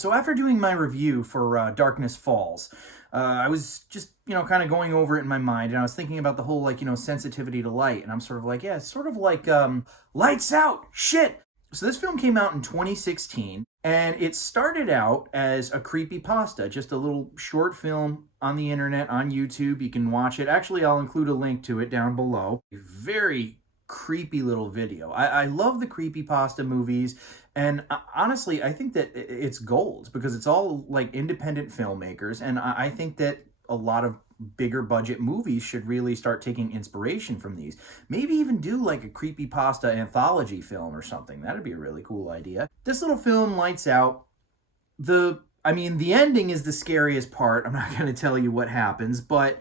So after doing my review for Darkness Falls, I was just, kind of going over it in my mind, and I was thinking about the whole, sensitivity to light, and I'm sort of like, yeah, it's sort of like, lights out, shit! So this film came out in 2016, and it started out as a creepypasta, just a little short film on the internet, on YouTube. You can watch it. Actually, I'll include a link to it down below. Very creepy little video. I love the creepypasta movies, and honestly, I think that it's gold because it's all like independent filmmakers, and I think that a lot of bigger budget movies should really start taking inspiration from these. Maybe even do like a creepypasta anthology film or something. That'd be a really cool idea. This little film, Lights Out, the ending is the scariest part. I'm not going to tell you what happens, but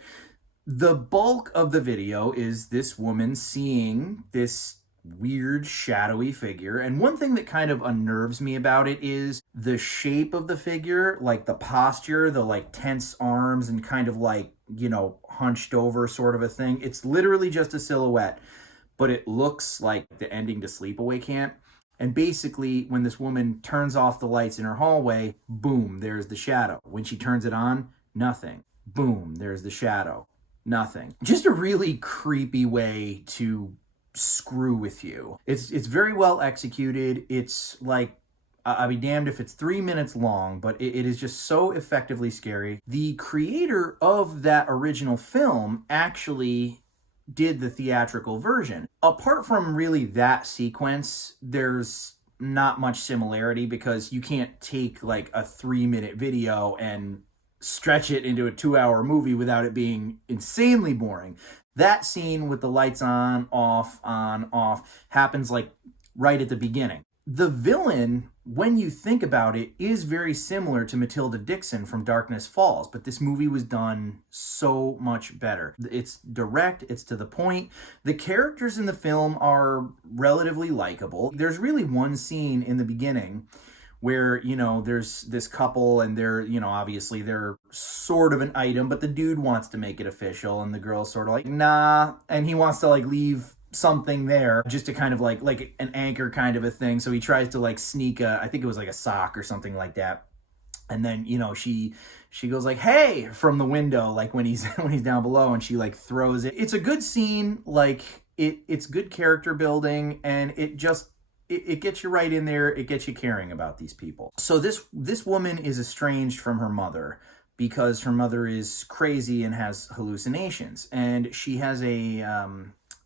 the bulk of the video is this woman seeing this weird shadowy figure. And one thing that kind of unnerves me about it is the shape of the figure, like the posture, the like tense arms and kind of like, hunched over sort of a thing. It's literally just a silhouette, but it looks like the ending to Sleepaway Camp. And basically, when this woman turns off the lights in her hallway, boom, there's the shadow. When she turns it on, nothing. Boom, there's the shadow. Nothing. Just a really creepy way to screw with you. It's very well executed. It's like, I'll be damned if it's 3 minutes long, but it is just so effectively scary. The creator of that original film actually did the theatrical version. Apart from really that sequence, there's not much similarity because you can't take like a 3-minute video and stretch it into a 2-hour movie without it being insanely boring. That scene with the lights on, off, happens like right at the beginning. The villain, when you think about it, is very similar to Matilda Dixon from Darkness Falls, but this movie was done so much better. It's direct, it's to the point. The characters in the film are relatively likable. There's really one scene in the beginning where, there's this couple and they're, obviously they're sort of an item, but the dude wants to make it official and the girl's sort of like, nah, and he wants to like leave something there just to kind of like an anchor kind of a thing. So he tries to like sneak I think it was like a sock or something like that. And then, she goes like, hey, from the window, like when he's down below, and she like throws it. It's a good scene. Like it's good character building, and it gets you right in there. It gets you caring about these people. So this woman is estranged from her mother because her mother is crazy and has hallucinations. And she has a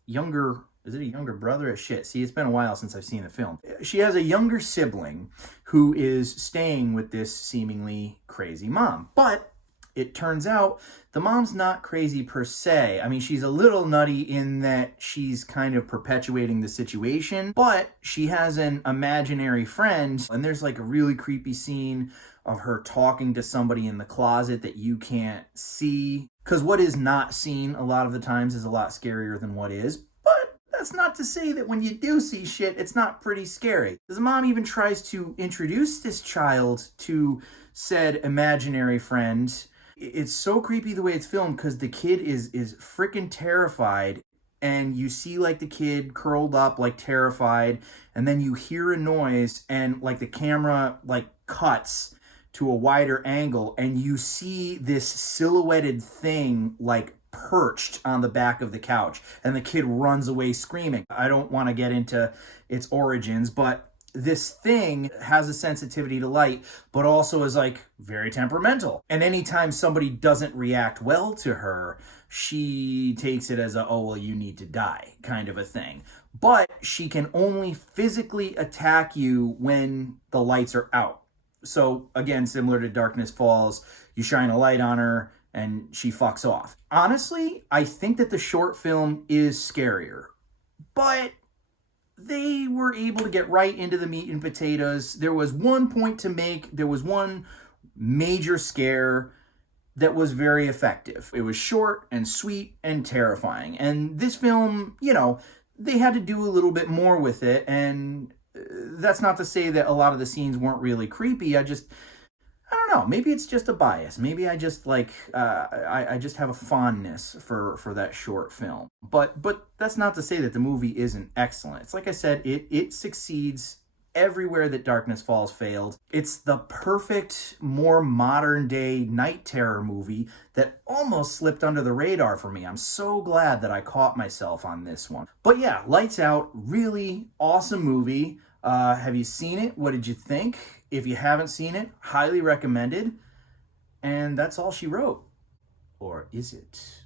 is it a younger brother? Shit, see, it's been a while since I've seen the film. She has a younger sibling who is staying with this seemingly crazy mom. But it turns out the mom's not crazy per se. I mean, she's a little nutty in that she's kind of perpetuating the situation, but she has an imaginary friend, and there's like a really creepy scene of her talking to somebody in the closet that you can't see. Because what is not seen a lot of the times is a lot scarier than what is. But that's not to say that when you do see shit, it's not pretty scary. The mom even tries to introduce this child to said imaginary friend. It's so creepy the way it's filmed because the kid is freaking terrified, and you see like the kid curled up like terrified, and then you hear a noise and like the camera like cuts to a wider angle and you see this silhouetted thing like perched on the back of the couch, and the kid runs away screaming. I don't want to get into its origins, but this thing has a sensitivity to light, but also is like very temperamental. And anytime somebody doesn't react well to her, she takes it as a, oh, well, you need to die kind of a thing. But she can only physically attack you when the lights are out. So again, similar to Darkness Falls, you shine a light on her and she fucks off. Honestly, I think that the short film is scarier, but they were able to get right into the meat and potatoes. There was one point to make. There was one major scare that was very effective. It was short and sweet and terrifying. And this film, they had to do a little bit more with it. And that's not to say that a lot of the scenes weren't really creepy. I don't know. Maybe it's just a bias. Maybe I just like I just have a fondness for that short film. But that's not to say that the movie isn't excellent. It's like I said, it succeeds everywhere that Darkness Falls failed. It's the perfect, more modern day night terror movie that almost slipped under the radar for me. I'm so glad that I caught myself on this one. But yeah, Lights Out, really awesome movie. Have you seen it? What did you think? If you haven't seen it, highly recommended. And that's all she wrote. Or is it?